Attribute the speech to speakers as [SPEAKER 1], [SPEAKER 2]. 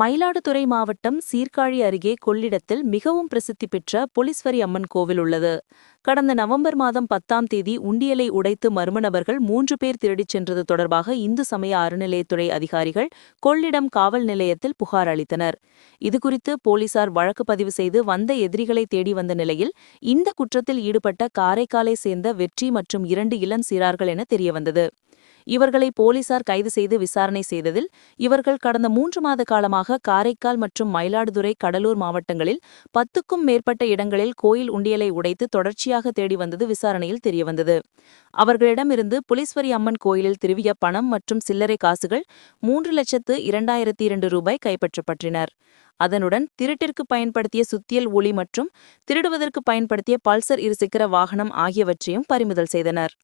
[SPEAKER 1] மயிலாடுதுறை மாவட்டம் சீர்காழி அருகே கொள்ளிடத்தில் மிகவும் பிரசித்தி பெற்ற பொலிஸ்வரி அம்மன் கோவில் உள்ளது. கடந்த நவம்பர் மாதம் பத்தாம் தேதி உண்டியலை உடைத்து மர்ம நபர்கள் மூன்று பேர் திருடிச் சென்றது தொடர்பாக இந்து சமய அறநிலையத்துறை அதிகாரிகள் கொள்ளிடம் காவல் நிலையத்தில் புகார் அளித்தனர். இதுகுறித்து போலீசார் வழக்கு பதிவு செய்து வந்த எதிரிகளை தேடி வந்த நிலையில் இந்த குற்றத்தில் ஈடுபட்ட காரைக்காலை சேர்ந்த வெற்றி மற்றும் இரண்டு இளம் சிறார்கள் என தெரியவந்தது. இவர்களை போலீசார் கைது செய்து விசாரணை செய்ததில் இவர்கள் கடந்த மூன்று மாத காலமாக காரைக்கால் மற்றும் மயிலாடுதுறை கடலூர் மாவட்டங்களில் பத்துக்கும் மேற்பட்ட இடங்களில் கோயில் உண்டியலை உடைத்து தொடர்ச்சியாக தேடி வந்தது விசாரணையில் தெரியவந்தது. அவர்களிடமிருந்து புலீஸ்வரி அம்மன் கோயிலில் திருவிய பணம் மற்றும் சில்லறை காசுகள் மூன்று லட்சத்து இரண்டாயிரத்தி இரண்டு ரூபாய் கைப்பற்றப்பட்டனர். அதனுடன் திருட்டிற்கு பயன்படுத்திய சுத்தியல் ஒளி மற்றும் திருடுவதற்கு பயன்படுத்திய பல்சர் இருசக்கர வாகனம் ஆகியவற்றையும் பறிமுதல் செய்தனர்.